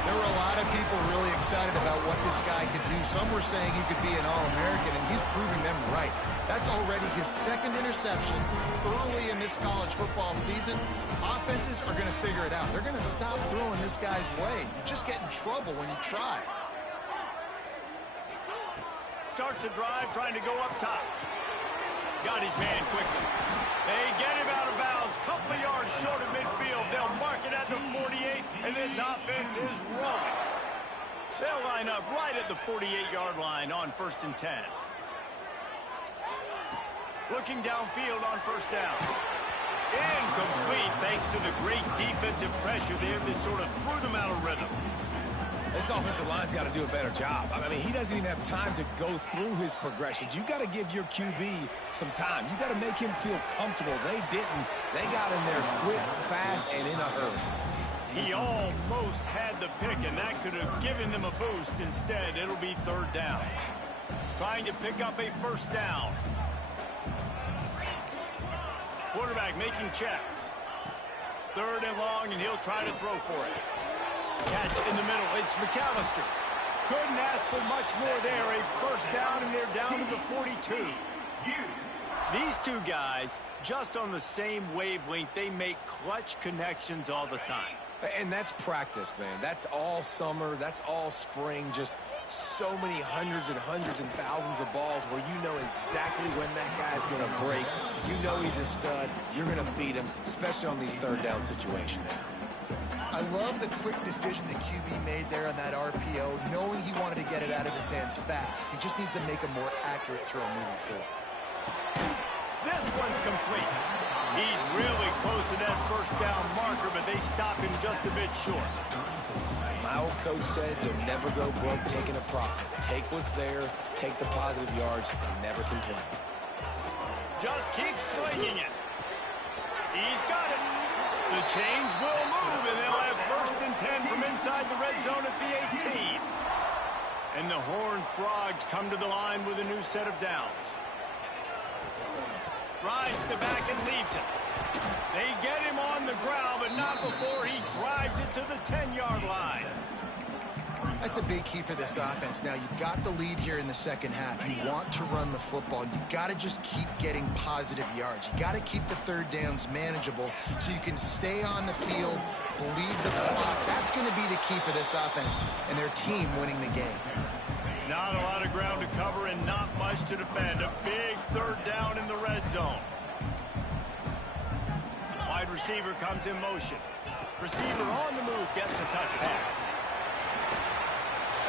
There were a lot of people really excited about what this guy could do. Some were saying he could be an All-American, and he's proving them right. That's already his second interception early in this college football season. Offenses are going to figure it out. They're going to stop throwing this guy's way. You just get in trouble when you try. Starts a drive trying to go up top. Got his man quickly. They get him out of bounds. Couple of yards short of midfield. They'll mark it at the 48, and this offense is rolling. They'll line up right at the 48-yard line on 1st and 10. Looking downfield on first down. Incomplete thanks to the great defensive pressure there that sort of threw them out of rhythm. This offensive line's got to do a better job. I mean, he doesn't even have time to go through his progressions. You got to give your QB some time. You got to make him feel comfortable. They didn't. They got in there quick, fast, and in a hurry. He almost had the pick, and that could have given them a boost. Instead, it'll be third down. Trying to pick up a first down. Quarterback making checks. Third and long, and he'll try to throw for it. Catch in the middle. It's McAllister. Couldn't ask for much more there. A first down, and they're down to the 42. These two guys, just on the same wavelength, they make clutch connections all the time. And that's practice, man. That's all summer. That's all spring. Just so many hundreds and thousands of balls where you know exactly when that guy's going to break. You know he's a stud. You're going to feed him, especially on these third down situations. I love the quick decision that QB made there on that RPO, knowing he wanted to get it out of his hands fast. He just needs to make a more accurate throw moving forward. This one's complete. He's really close to that first down marker, but they stop him just a bit short. My old coach said you'll never go broke taking a profit. Take what's there, take the positive yards, and never complain. Just keep slinging it. He's got it. The chains will move, and they'll have first and 10 from inside the red zone at the 18. And the Horned Frogs come to the line with a new set of downs. Rides the back and leaves it. They get him on the ground, but not before he drives it to the 10-yard line. That's a big key for this offense. Now, you've got the lead here in the second half. You want to run the football. You've got to just keep getting positive yards. You got to keep the third downs manageable so you can stay on the field, bleed the clock. That's going to be the key for this offense and their team winning the game. Not a lot of ground to cover and not much to defend. A big third down in the red zone. Wide receiver comes in motion. Receiver on the move gets the touch pass.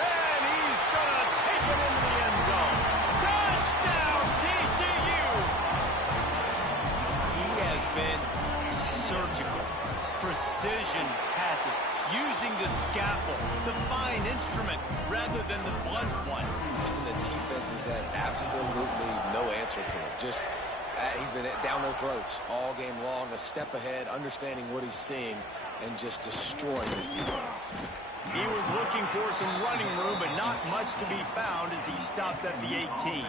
And he's going to take it into the end zone. Touchdown, TCU! He has been surgical. Precision passes. Using the scalpel, the fine instrument, rather than the blunt one. And the defense has had absolutely no answer for him. Just, he's been down their throats all game long, a step ahead, understanding what he's seeing, and just destroying his defense. He was looking for some running room, but not much to be found as he stopped at the 18.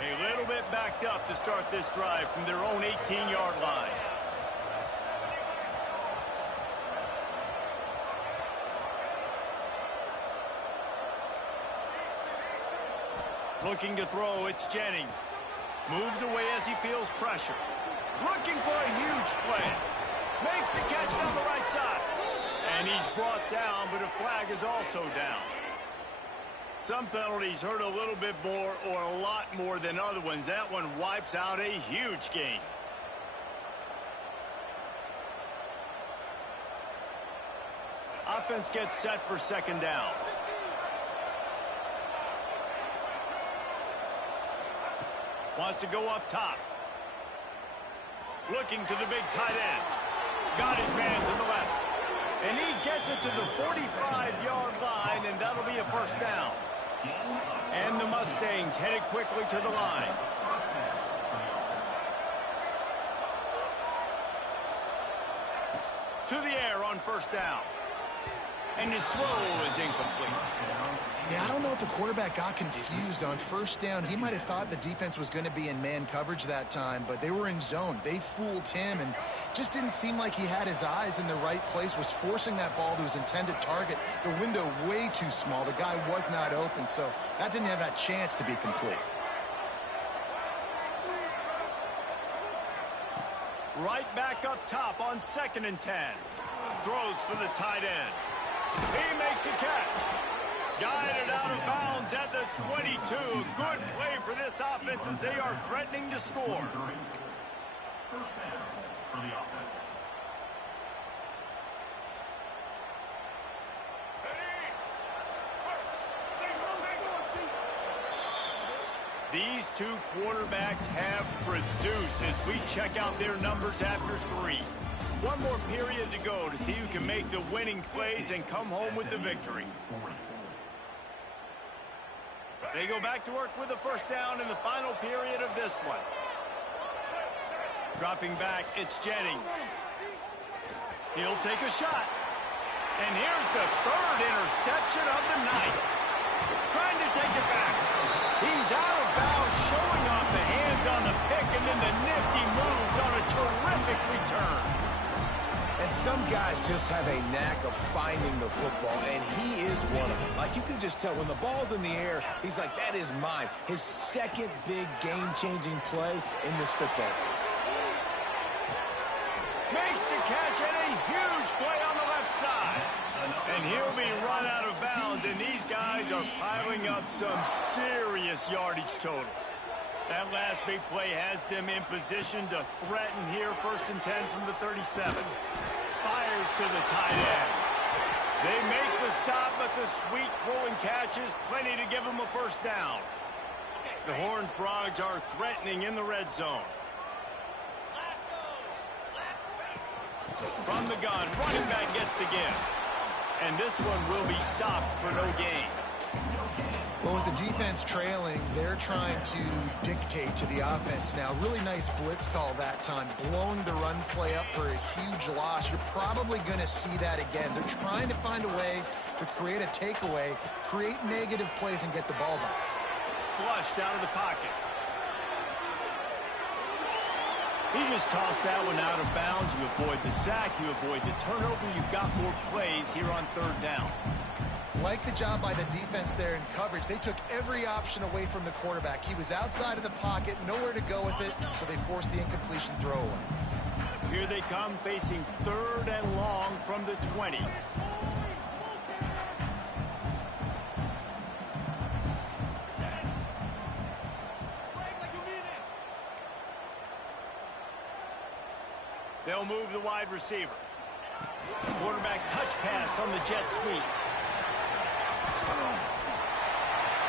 A little bit backed up to start this drive from their own 18-yard line. Looking to throw, it's Jennings. Moves away as he feels pressure. Looking for a huge play. Makes the catch on the right side. And he's brought down, but a flag is also down. Some penalties hurt a little bit more or a lot more than other ones. That one wipes out a huge game. Offense gets set for second down. Wants to go up top. Looking to the big tight end. Got his man to the left. And he gets it to the 45-yard line, and that'll be a first down. And the Mustangs headed quickly to the line. To the air on first down. And his throw is incomplete. Yeah, I don't know if the quarterback got confused on first down. He might have thought the defense was going to be in man coverage that time, but they were in zone. They fooled him and just didn't seem like he had his eyes in the right place, was forcing that ball to his intended target. The window way too small. The guy was not open, so that didn't have that chance to be complete. Right back up top on 2nd and 10. Throws for the tight end. He makes a catch. Guided out of bounds at the 22. Good play for this offense as they are threatening to score. First down for the offense. These two quarterbacks have produced as we check out their numbers after 3. One more period to go to see who can make the winning plays and come home with the victory. They go back to work with a first down in the final period of this one. Dropping back, it's Jennings. He'll take a shot. And here's the 3rd interception of the night. Trying to take it back. He's out of bounds, showing off the hands on the pick, and then the nifty moves on a terrific return. And some guys just have a knack of finding the football, and he is one of them. Like, you can just tell when the ball's in the air, he's like, that is mine. His second big game-changing play in this football game. Makes the catch and a huge play on the left side. And he'll be run out of bounds, and these guys are piling up some serious yardage totals. That last big play has them in position to threaten here, 1st and 10 from the 37. Fires to the tight end. They make the stop, but the sweet rolling catch is plenty to give them a first down. The Horned Frogs are threatening in the red zone. From the gun, running back gets the give. And this one will be stopped for no gain. Well, with the defense trailing, they're trying to dictate to the offense now. Really nice blitz call that time, blowing the run play up for a huge loss. You're probably going to see that again. They're trying to find a way to create a takeaway, create negative plays, and get the ball back. Flushed out of the pocket. He just tossed that one out of bounds. You avoid the sack, you avoid the turnover. You've got more plays here on 3rd down. Like the job by the defense there in coverage. They took every option away from the quarterback. He was outside of the pocket, nowhere to go with it, so they forced the incompletion throwaway. Here they come, facing 3rd and long from the 20. They'll move the wide receiver. Quarterback touch pass on the jet sweep.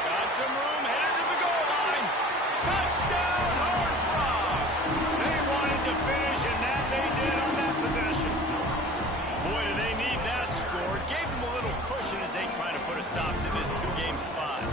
Got some room, headed to the goal line. Touchdown, Horned Frogs. They wanted to finish, and that they did on that possession. Boy, do they need that score. Gave them a little cushion as they try to put a stop to this 2-game slide.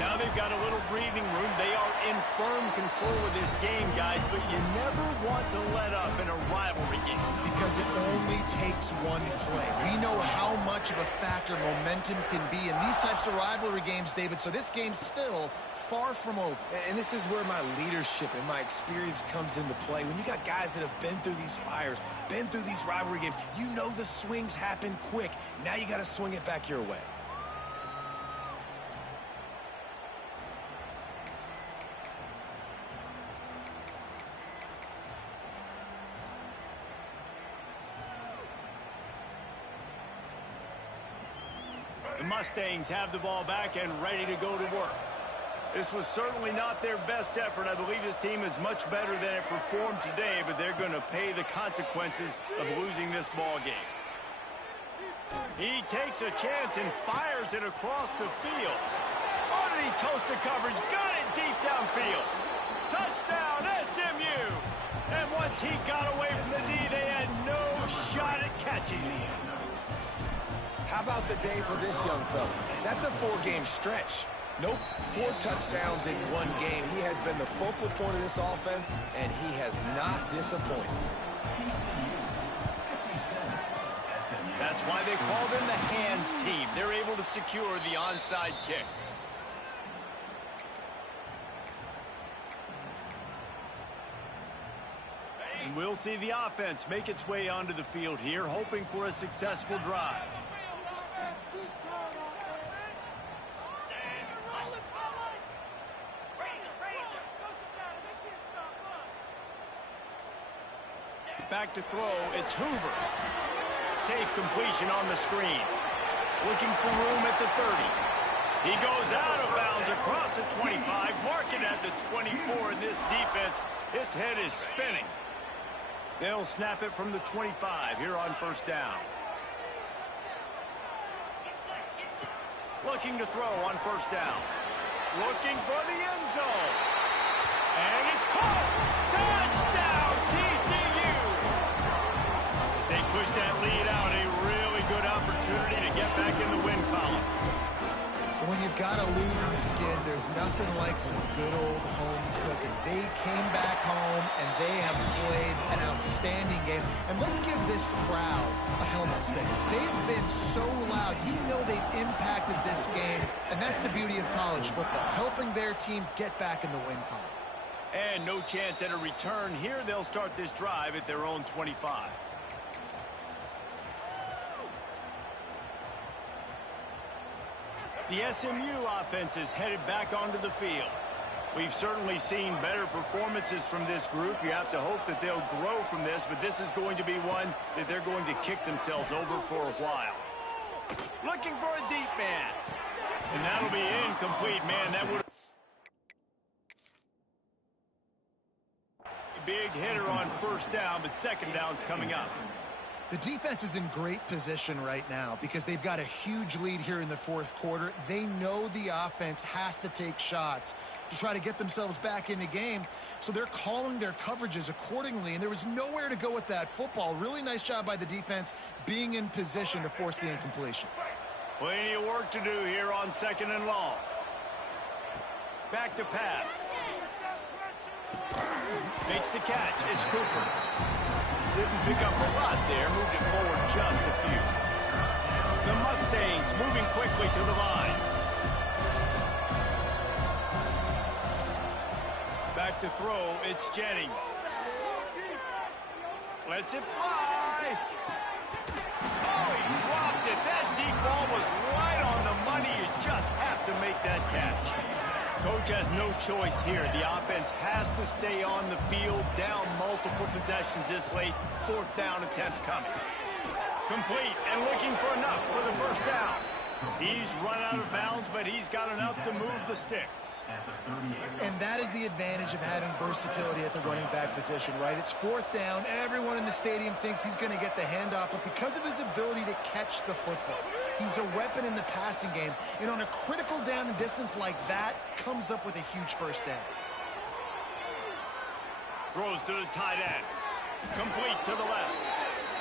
Now they've got a little breathing room. They are in firm control of this game, guys, but you never want to let up in a rivalry game. Because it only takes one play. We know how much of a factor momentum can be in these types of rivalry games, David, so this game's still far from over. And this is where my leadership and my experience comes into play. When you got guys that have been through these fires, been through these rivalry games, you know the swings happen quick. Now you got to swing it back your way. The Mustangs have the ball back and ready to go to work. This was certainly not their best effort. I believe this team is much better than it performed today, but they're going to pay the consequences of losing this ball game. He takes a chance and fires it across the field. Oh, did he toast the coverage? Got it deep downfield. Touchdown, SMU! And once he got away from the D, they had no shot at catching him. How about the day for this young fella? That's a 4-game stretch. Nope, 4 touchdowns in 1 game. He has been the focal point of this offense, and he has not disappointed. That's why they call them the hands team. They're able to secure the onside kick. And we'll see the offense make its way onto the field here, hoping for a successful drive. Back to throw, it's Hoover. Safe completion on the screen. Looking for room at the 30. He goes out of bounds across the 25, marking at the 24, and this defense, its head is spinning. They'll snap it from the 25 here on first down. Looking to throw on first down. looking for the end zone. And it's caught. Touchdown, TCU. As they push that lead out, a really good opportunity to get back in the win column. When you've got a losing skid, there's nothing like some good old home cooking. They came back home, and they have played an outstanding game. And let's give this crowd a helmet stick. They've been so loud. You know they've impacted this game, and that's the beauty of college football, helping their team get back in the win column. And no chance at a return here. They'll start this drive at their own 25. The SMU offense is headed back onto the field. We've certainly seen better performances from this group. You have to hope that they'll grow from this, but this is going to be one that they're going to kick themselves over for a while. Looking for a deep man. And that'll be incomplete, man. That would big hitter on first down, but second down's coming up. The defense is in great position right now because they've got a huge lead here in the fourth quarter. They know the offense has to take shots to try to get themselves back in the game, so they're calling their coverages accordingly, and there was nowhere to go with that football. Really nice job by the defense being in position to force the incompletion. Plenty of work to do here on second and long. Back to pass. Makes the catch. It's Cooper. Didn't pick up a lot there. Moved it forward just a few. The Mustangs moving quickly to the line. Back to throw. It's Jennings. Lets it fly. Oh, he dropped it. That deep ball was right on the money. You just have to make that catch. Coach has no choice here. The offense has to stay on the field, down multiple possessions this late. Fourth down attempt coming. Complete and looking for enough for the first down. He's run out of bounds, but he's got enough to move the sticks. And that is the advantage of having versatility at the running back position, right? It's fourth down. Everyone in the stadium thinks he's going to get the handoff, but because of his ability to catch the football, he's a weapon in the passing game. And on a critical down and distance like that, comes up with a huge first down. Throws to the tight end. Complete to the left.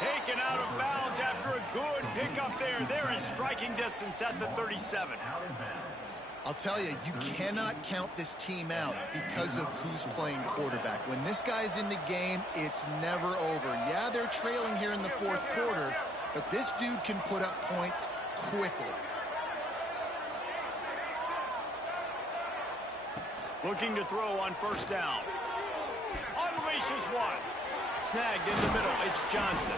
Taken out of bounds after a good pickup there. They're in striking distance at the 37. I'll tell you, you cannot count this team out because of who's playing quarterback. When this guy's in the game, it's never over. Yeah, they're trailing here in the fourth quarter, but this dude can put up points quickly. Looking to throw on first down. Unleashes one. Snagged in the middle. It's Johnson.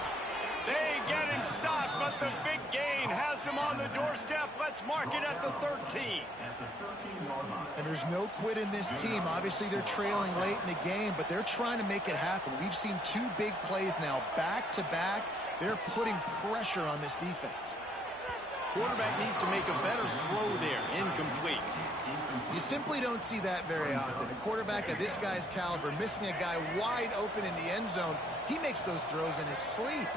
They get him stopped, but the big gain has them on the doorstep. Let's mark it at the 13. And there's no quit in this team. Obviously, they're trailing late in the game, but they're trying to make it happen. We've seen two big plays now, back-to-back. They're putting pressure on this defense. Quarterback needs to make a better throw there. Incomplete. You simply don't see that very often. A quarterback of this guy's caliber missing a guy wide open in the end zone. He makes those throws in his sleep.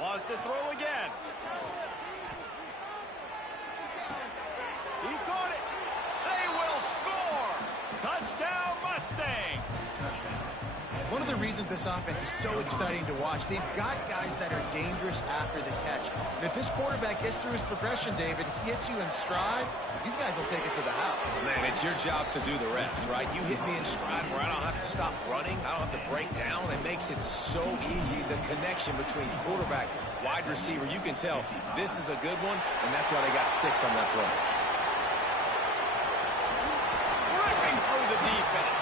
Wants to throw again. He caught it. They will score. Touchdown, Mustangs. One of the reasons this offense is so exciting to watch, they've got guys that are dangerous after the catch. And if this quarterback gets through his progression, David, he hits you in stride, these guys will take it to the house. Man, it's your job to do the rest, right? You hit me in stride where I don't have to stop running. I don't have to break down. It makes it so easy, the connection between quarterback, wide receiver. You can tell this is a good one, and that's why they got 6 on that throw. Ripping through the defense.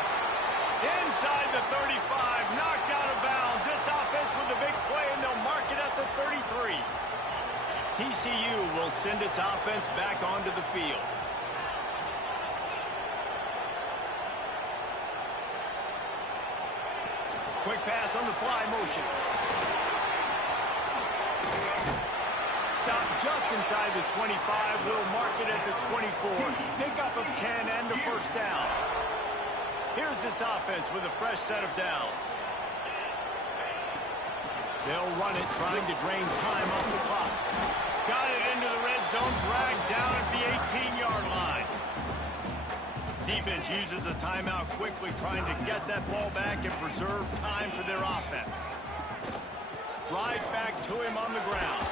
Inside the 35, knocked out of bounds. This offense with a big play, and they'll mark it at the 33. TCU will send its offense back onto the field. Quick pass on the fly motion. Stop just inside the 25. We'll mark it at the 24. Pickup of 10 and the first down. Here's this offense with a fresh set of downs. They'll run it, trying to drain time off the clock. Got it into the red zone, dragged down at the 18-yard line. Defense uses a timeout quickly, trying to get that ball back and preserve time for their offense. Right back to him on the ground.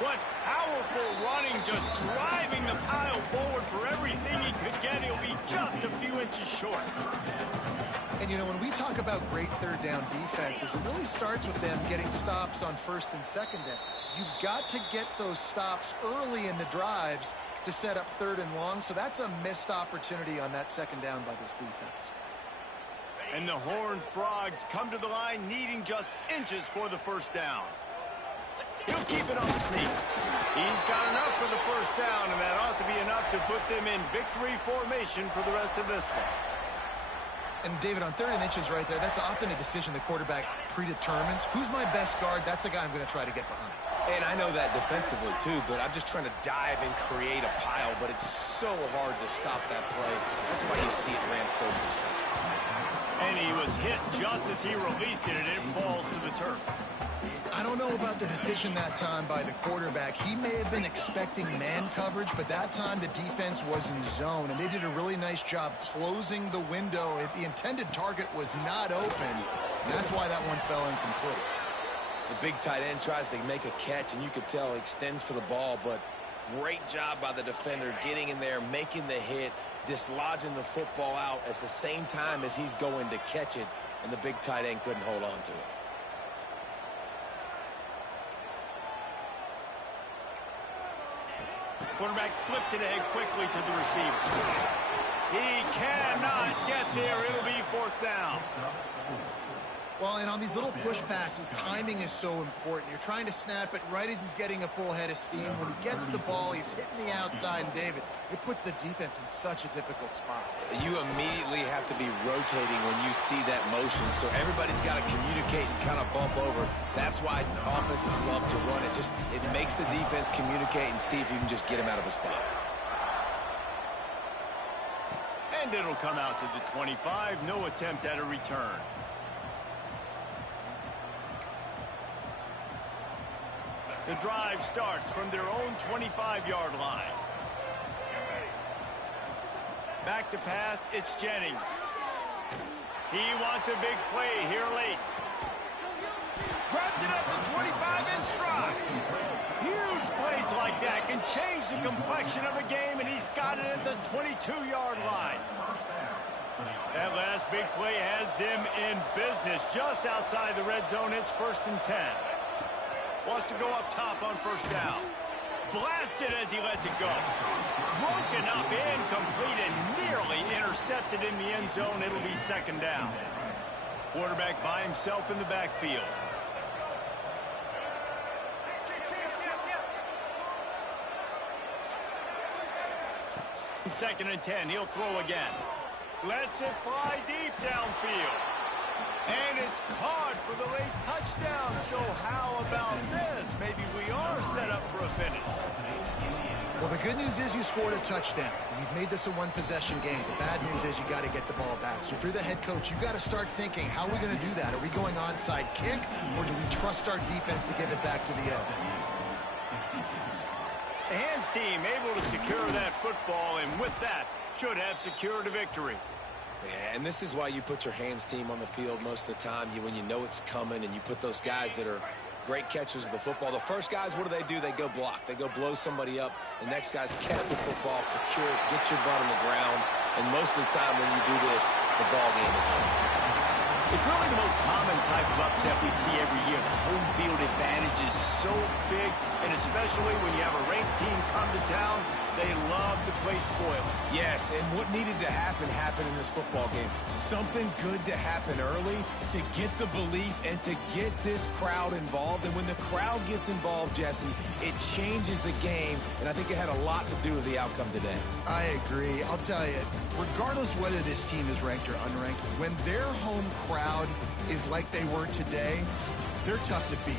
What powerful running, just driving the pile forward for everything he could get. He'll be just a few inches short. And, you know, when we talk about great third down defenses, it really starts with them getting stops on first and second down. You've got to get those stops early in the drives to set up third and long, so that's a missed opportunity on that second down by this defense. And the Horned Frogs come to the line needing just inches for the first down. He'll keep it on the sneak. He's got enough for the first down, and that ought to be enough to put them in victory formation for the rest of this one. And, David, on 3rd and inches right there, that's often a decision the quarterback predetermines. Who's my best guard? That's the guy I'm going to try to get behind. And I know that defensively, too, but I'm just trying to dive and create a pile, but it's so hard to stop that play. That's why you see it ran so successful. And he was hit just as he released it, and it falls to the turf. I don't know about the decision that time by the quarterback. He may have been expecting man coverage, but that time the defense was in zone, and they did a really nice job closing the window. The intended target was not open, and that's why that one fell incomplete. The big tight end tries to make a catch, and you could tell he extends for the ball, but great job by the defender getting in there, making the hit, dislodging the football out at the same time as he's going to catch it, and the big tight end couldn't hold on to it. Quarterback flips it ahead quickly to the receiver. He cannot get there. It'll be 4th down. Well, and on these little push passes, timing is so important. You're trying to snap it right as he's getting a full head of steam. When he gets the ball, he's hitting the outside, and David, it puts the defense in such a difficult spot. You immediately have to be rotating when you see that motion, so everybody's got to communicate and kind of bump over. That's why offenses love to run it. It makes the defense communicate and see if you can just get him out of a spot. And it'll come out to the 25. No attempt at a return. The drive starts from their own 25-yard line. Back to pass, it's Jennings. He wants a big play here late. Grabs it at the 25 in stride. Huge plays like that can change the complexion of a game, and he's got it at the 22-yard line. That last big play has them in business just outside the red zone. It's 1st and 10. Wants to go up top on first down. Blasted as he lets it go. Broken up, incomplete, and nearly intercepted in the end zone. It'll be 2nd down. Quarterback by himself in the backfield. 2nd and 10. He'll throw again. Lets it fly deep downfield. And it's caught for the late touchdown. So how about this? Maybe we are set up for a finish. Well, the good news is you scored a touchdown. You've made this a one-possession game. The bad news is you got to get the ball back. So if you're the head coach, you got to start thinking, how are we going to do that? Are we going onside kick, or do we trust our defense to give it back to the end? The hands team able to secure that football, and with that, should have secured a victory. Yeah, and this is why you put your hands team on the field most of the time. When you know it's coming, and you put those guys that are great catchers of the football. The first guys, what do? They go block. They go blow somebody up. The next guys catch the football, secure it, get your butt on the ground. And most of the time when you do this, the ball game is over. It's really the most common type of upset we see every year. The home field advantage is so big, and especially when you have a ranked team come to town, they love to play spoiler. Yes, and what needed to happen happened in this football game. Something good to happen early to get the belief and to get this crowd involved. And when the crowd gets involved, Jesse, it changes the game, and I think it had a lot to do with the outcome today. I agree. I'll tell you, regardless whether this team is ranked or unranked, when their home crowd is like they were today, they're tough to beat,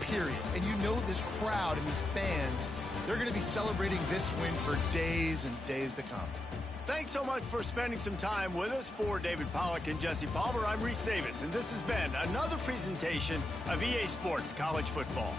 period. And you know this crowd and these fans, they're going to be celebrating this win for days and days to come. Thanks so much for spending some time with us. For David Pollack and Jesse Palmer, I'm Reese Davis, and this has been another presentation of EA Sports College Football.